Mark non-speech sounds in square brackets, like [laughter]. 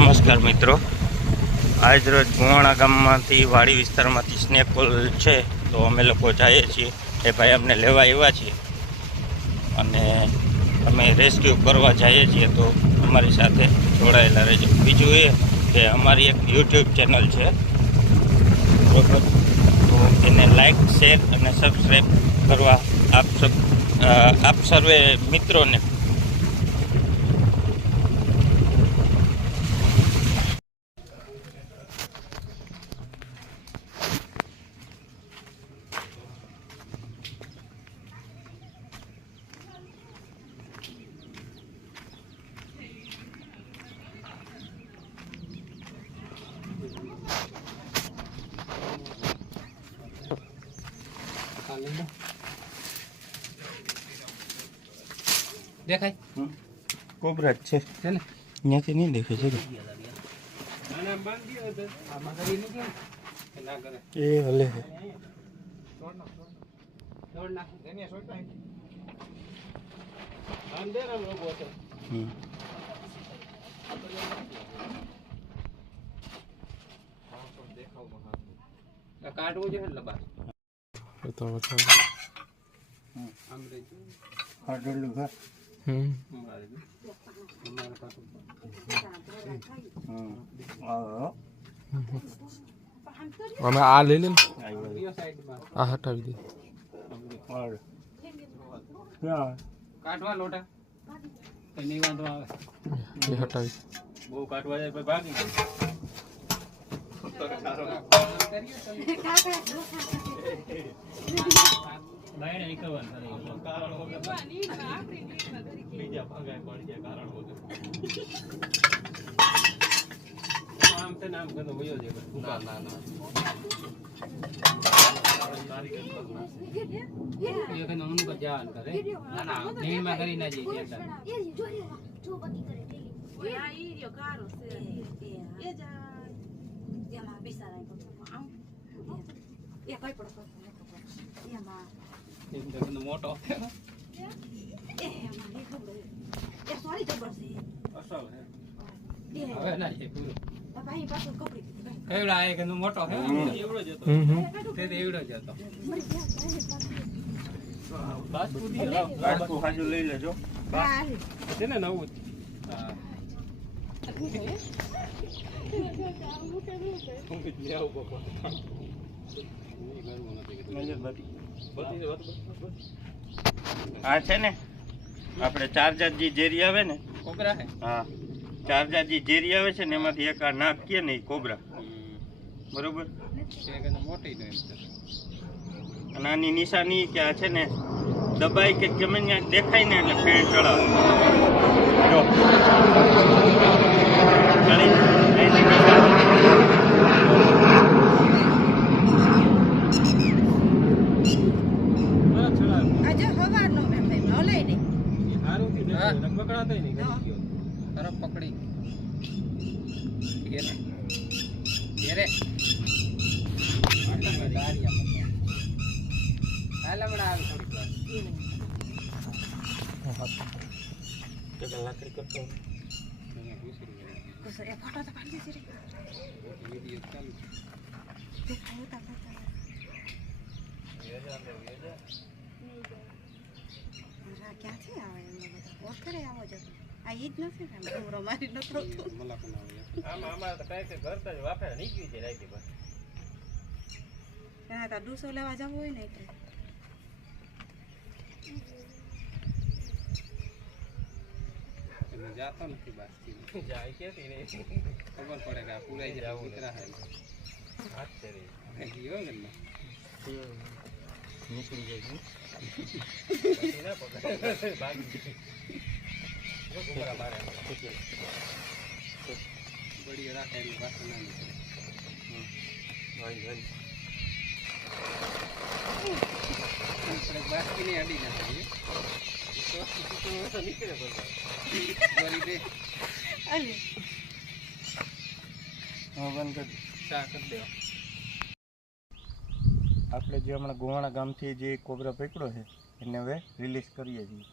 નમસ્કાર મિત્રો. આજ રોજ ગુવાણા ગામમાંથી વાડી વિસ્તારમાંથી સ્નેક કોલ છે, તો અમે લોકો જઈએ છીએ. એ ભાઈ અમને લેવા આવ્યા છીએ. અને અમે રેસ્ક્યુ કરવા જઈએ છીએ, તો અમારી સાથે જોડાયેલા રહેજો. બીજું એ કે અમારી એક યુટ્યુબ ચેનલ છે. બરોબર તો એને લાઇક શેર અને સબસ્ક્રાઈબ કરવા આપ આપ સર્વે મિત્રોને દેખાય? કોબરા છે. છે ને? ત્યાંથી નહીં દેખે છે આમાં કરી મૂકે ને કે ના કરે. એ હલે છે. કાઢવું જોઈએ એટલે રહી ગયું. હાડલું ઘર હમ. અમે આ લઈ લે. આ હટાવી દે કાઢવા લોટા તો નહીં વાંધો આવે એ હટાવી બહુ કાઢવા જાય [laughs] પછી ભાગી જાય. બાયણે નીકળવાનું થાય. આમ છે ને આમ ગંદો વયો જાય પછી. ના ના ના એ જવાનું કરે કરી છે છે એ ગંદો મોટો. છે એવડો જ હતો હમ હમ એવડો જ હતો બસ કૂદી હાજુ લઈ લેજો છે ને નવું આ છે ને? આપણે ચાર જાત જે ઝેરી આવે ને? કોબરા હા? ચાર જાત જે ઝેરી આવે છે ને એમાંથી એક આ નાક કે ને ઈ કોબરા. બરોબર? નાની મોટી નિશાની કે આ છે ને દબાઈ કે ગમે દેખાય ને એટલે ફેણ ચડાવે જો ચડી? એની નિશાની. આજે સવારનો મેં ભાઈ હલાય નહીં હારું થી હા. દેખાય, પકડાતો નહીં તરફ પકડી. ઘેરે. ઘેરે. હાલ હમણાં આવે થોડીક વાર. લાકડી કરતો ફોટો તો પાડી દેજે વીડિયો ચાલુ છે. તા તા રા ક્યાંથી આવે ઓખરે આવો જ આ ઈ જ નથી ને ડુંગરો મારી નતો મલાક ના આવે. આમાં અમારે તો કાંઈ કંઈ કરતા જ વાપરે નીકળી જાય રાઈતી બસ. ત્યાં તા ડૂસો લેવા જવું હોય ને એટલે જાતો નથી બાસ્તી જાય કે? ખબર પડે કે આ પુરાઈ જાય દીકરા હે હાથ છે રે. ગયો ને ના નીકળી જાય છે. પછી ના પકડાય. ભાગી જાય. જો ઘૂમરા મારે. બળી રાખે એની પાસે ના નીકળે ભાઈ, ભાઈ. આપણે બાસ્તી ને અડી ના થઈએ તો નીકળે બધા. દે આપણે જે હમણાં ગોવાણા ગામથી જે કોબરા પકડ્યો છે એને હવે રિલીઝ કરીએ છીએ